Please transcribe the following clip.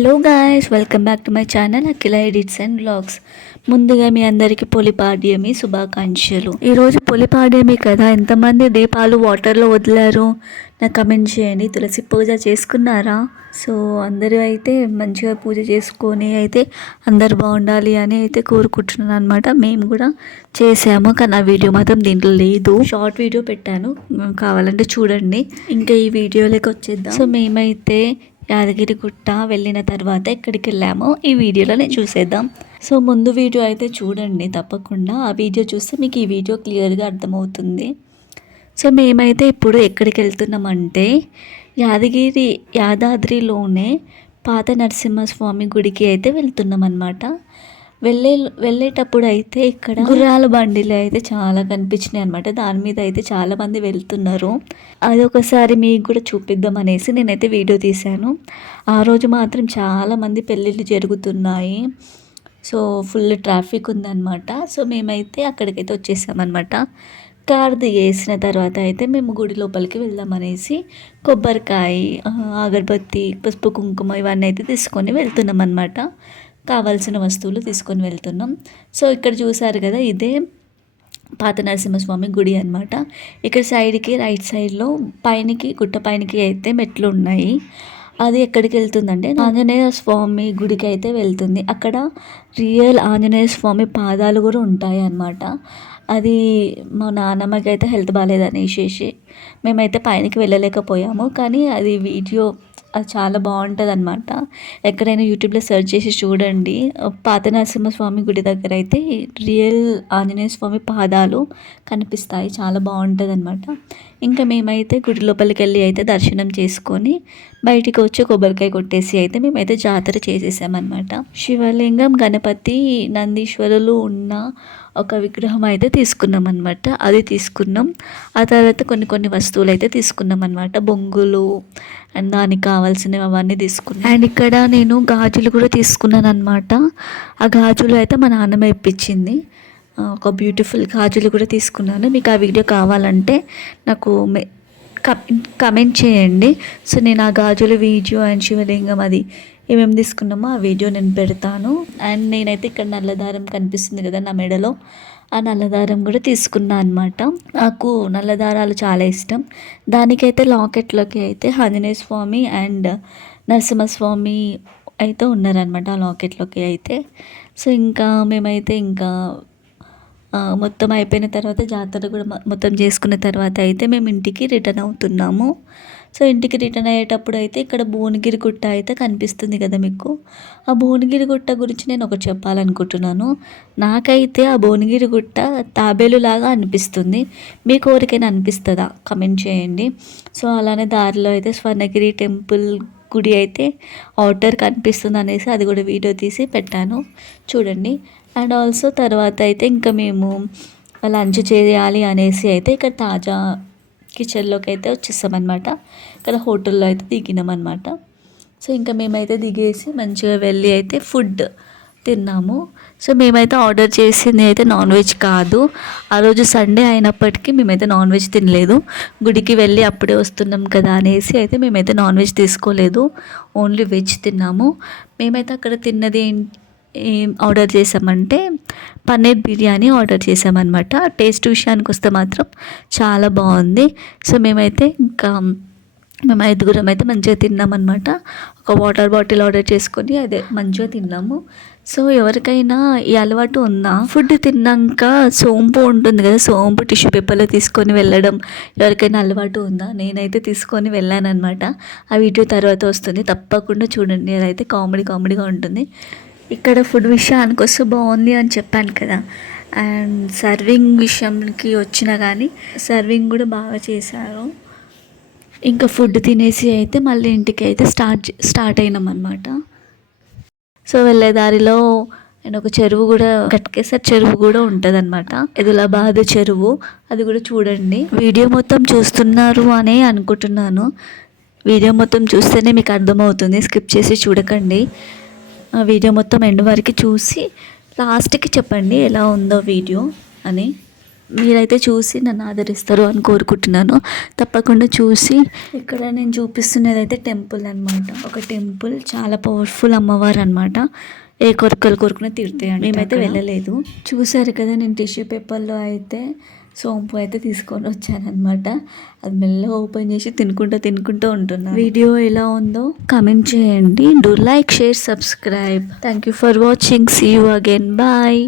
Hello guys, welcome back to my channel Akhila edits and vlogs. ముందుగా మీ అందరికీ పొలిపాడ్యమి శుభాకాంక్షలు. ఈరోజు పొలిపాడ్యమి కదా, ఎంతమంది దీపాలు వాటర్లో వదిలారు నాకు కమెంట్ చేయండి. తులసి పూజ చేసుకున్నారా? సో అందరూ అయితే మంచిగా పూజ చేసుకొని అయితే అందరు బాగుండాలి అని అయితే కోరుకుంటున్నాను అనమాట. మేము కూడా చేసాము, కానీ ఆ వీడియో మాత్రం దీంట్లో లేదు. షార్ట్ వీడియో పెట్టాను, కావాలంటే చూడండి. ఇంకా ఈ వీడియోలోకి వచ్చేద్దాం. సో మేమైతే యాదగిరిగుట్ట వెళ్ళిన తర్వాత ఎక్కడికి వెళ్ళామో ఈ వీడియోలో నేను చూసేద్దాం. సో ముందు వీడియో అయితే చూడండి తప్పకుండా, ఆ వీడియో చూస్తే మీకు ఈ వీడియో క్లియర్గా అర్థమవుతుంది. సో మేమైతే ఇప్పుడు ఎక్కడికి వెళ్తున్నామంటే యాదాద్రిలోనే పాత నరసింహస్వామి గుడికి అయితే వెళ్తున్నాం అన్నమాట. వెళ్ళేటప్పుడు అయితే ఇక్కడ గుర్రాల బండిలు అయితే చాలా కనిపించినాయి అనమాట. దాని మీద అయితే చాలామంది వెళ్తున్నారు. అది ఒకసారి మీకు కూడా చూపిద్దాం అనేసి నేనైతే వీడియో తీశాను. ఆ రోజు మాత్రం చాలామంది పెళ్ళిళ్ళు జరుగుతున్నాయి. సో ఫుల్ ట్రాఫిక్ ఉందన్నమాట. సో మేమైతే అక్కడికైతే వచ్చేసామన్నమాట. కార్ దిగేసిన తర్వాత అయితే మేము గుడి లోపలికి వెళ్దామనేసి కొబ్బరికాయ, అగరబత్తి, పసుపు, కుంకుమ ఇవన్నీ అయితే తీసుకొని వెళ్తున్నాం అన్నమాట. కావాల్సిన వస్తువులు తీసుకొని వెళ్తున్నాం. సో ఇక్కడ చూసారు కదా, ఇదే పాత నరసింహస్వామి గుడి అనమాట. ఇక్కడ సైడ్కి రైట్ సైడ్లో గుట్ట పైనకి అయితే మెట్లు ఉన్నాయి. అది ఎక్కడికి వెళ్తుందంటే ఆంజనేయ స్వామి గుడికి అయితే వెళ్తుంది. అక్కడ రియల్ ఆంజనేయ స్వామి పాదాలు కూడా ఉంటాయి అన్నమాట. అది మా నాన్నమ్మకి అయితే హెల్త్ బాగాలేదనేసి మేమైతే పైనకి వెళ్ళలేకపోయాము. కానీ అది వీడియో అది చాలా బాగుంటుంది అనమాట. ఎక్కడైనా యూట్యూబ్లో సెర్చ్ చేసి చూడండి. పాత నరసింహస్వామి గుడి దగ్గర అయితే రియల్ ఆంజనేయ స్వామి పాదాలు కనిపిస్తాయి, చాలా బాగుంటుంది అనమాట. ఇంకా మేమైతే గుడి లోపలికి వెళ్ళి అయితే దర్శనం చేసుకొని బయటికి వచ్చి కొబ్బరికాయ కొట్టేసి అయితే మేమైతే జాతర చేసేసామన్నమాట. శివలింగం, గణపతి, నందీశ్వరులు ఉన్న ఒక విగ్రహం అయితే తీసుకున్నాం అనమాట. అది తీసుకున్నాం. ఆ తర్వాత కొన్ని వస్తువులు అయితే తీసుకున్నాం అనమాట. బొంగులు అండ్ దానికి కావాల్సినవి అవన్నీ తీసుకున్నాం. అండ్ ఇక్కడ నేను గాజులు కూడా తీసుకున్నాను అనమాట. ఆ గాజులు అయితే మా నాన్నమ్మ ఇప్పించింది. ఒక బ్యూటిఫుల్ గాజులు కూడా తీసుకున్నాను. మీకు ఆ వీడియో కావాలంటే నాకు కమెంట్ చేయండి. సో నేను ఆ గాజుల వీడియో అండ్ శివలింగం అది ఏమేమి తీసుకున్నామో ఆ వీడియో నేను పెడతాను. అండ్ నేనైతే ఇక్కడ నల్లదారం కనిపిస్తుంది కదా నా మెడలో, ఆ నల్లదారం కూడా తీసుకున్నాను అనమాట. నాకు నల్లదారాలు చాలా ఇష్టం. దానికైతే లాకెట్లోకి అయితే ఆంజనేయ స్వామి అండ్ నరసింహస్వామి అయితే ఉన్నారనమాట ఆ లాకెట్లోకి అయితే. సో ఇంకా మేమైతే మొత్తం అయిపోయిన తర్వాత జాతర కూడా మొత్తం చేసుకున్న తర్వాత అయితే మేము ఇంటికి రిటర్న్ అవుతున్నాము. సో ఇంటికి రిటర్న్ అయ్యేటప్పుడు అయితే ఇక్కడ భువనగిరి గుట్ట అయితే కనిపిస్తుంది కదా మీకు. ఆ భువనగిరి గుట్ట గురించి నేను ఒకటి చెప్పాలనుకుంటున్నాను. నాకైతే ఆ భువనగిరి గుట్ట తాబేలులాగా అనిపిస్తుంది. మీకు ఎవరికైనా అనిపిస్తుందా? కమెంట్ చేయండి. సో అలానే దారిలో అయితే స్వర్ణగిరి టెంపుల్ గుడి అయితే అవుటర్ కనిపిస్తుంది అనేసి అది కూడా వీడియో తీసి పెట్టాను, చూడండి. అండ్ ఆల్సో తర్వాత అయితే ఇంకా మేము లంచ్ చేయాలి అనేసి అయితే ఇక్కడ తాజా కిచెన్లోకి అయితే వచ్చేసామన్నమాట. ఇక్కడ హోటల్లో అయితే దిగినామన్నమాట. సో ఇంకా మేమైతే దిగేసి మంచిగా వెళ్ళి అయితే ఫుడ్ తిన్నాము. సో మేమైతే ఆర్డర్ చేసింది అయితే నాన్ వెజ్ కాదు. ఆ రోజు సండే అయినప్పటికీ మేమైతే నాన్ వెజ్ తినలేదు. గుడికి వెళ్ళి అప్పుడే వస్తున్నాం కదా అనేసి అయితే మేమైతే నాన్ వెజ్ తీసుకోలేదు, ఓన్లీ వెజ్ తిన్నాము. మేమైతే అక్కడ తిన్నది ఏం ఆర్డర్ చేసామంటే పన్నీర్ బిర్యానీ ఆర్డర్ చేసామన్నమాట. టేస్ట్ విషయానికి వస్తే మాత్రం చాలా బాగుంది. సో మేము ఐదుగురం అయితే మంచిగా తిన్నామన్నమాట. ఒక వాటర్ బాటిల్ ఆర్డర్ చేసుకొని అదే మంచిగా తిన్నాము. సో ఎవరికైనా ఈ అలవాటు ఉందా? ఫుడ్ తిన్నాక సోంపు ఉంటుంది కదా, సోంపు టిష్యూ పేపర్లో తీసుకొని వెళ్ళడం ఎవరికైనా అలవాటు ఉందా? నేనైతే తీసుకొని వెళ్ళానమాట. ఆ వీడియో తర్వాత వస్తుంది, తప్పకుండా చూడండి. అదైతే కామెడీగా ఉంటుంది. ఇక్కడ ఫుడ్ విషయానికి వస్తే బాగుంది అని చెప్పాను కదా. అండ్ సర్వింగ్ విషయంకి వచ్చినా కానీ సర్వింగ్ కూడా బాగా చేశారు. ఇంకా ఫుడ్ తినేసి అయితే మళ్ళీ ఇంటికి అయితే స్టార్ట్ అయినాం అనమాట. సో వెళ్ళే దారిలో అండ్ ఒక చెరువు కూడా, గట్కేసర్ చెరువు కూడా ఉంటుంది అనమాట, ఎదులాబాద్ చెరువు. అది కూడా చూడండి. వీడియో మొత్తం చూస్తున్నారు అని అనుకుంటున్నాను. వీడియో మొత్తం చూస్తేనే మీకు అర్థమవుతుంది, స్కిప్ చేసి చూడకండి. వీడియో మొత్తం ఎండ్ వరకు చూసి లాస్ట్కి చెప్పండి ఎలా ఉందో వీడియో అని. మీరైతే చూసి నన్ను ఆదరిస్తారు అని కోరుకుంటున్నాను. తప్పకుండా చూసి. ఇక్కడ నేను చూపిస్తున్నది అయితే టెంపుల్ అనమాట. ఒక టెంపుల్, చాలా పవర్ఫుల్ అమ్మవారు అనమాట. ఏ కోరికలు కోరుకున్నా తీరుతాయండి. మేమైతే వెళ్ళలేదు. చూసారు కదా, నేను టిష్యూ పేపర్లో అయితే సోంపు అయితే తీసుకొని వచ్చానమాట. అది మెల్లగా ఓపెన్ చేసి తినుకుంటూ ఉంటున్నాను. వీడియో ఎలా ఉందో కామెంట్ చేయండి. Do like, share, subscribe. Thank you for watching. See you again. Bye.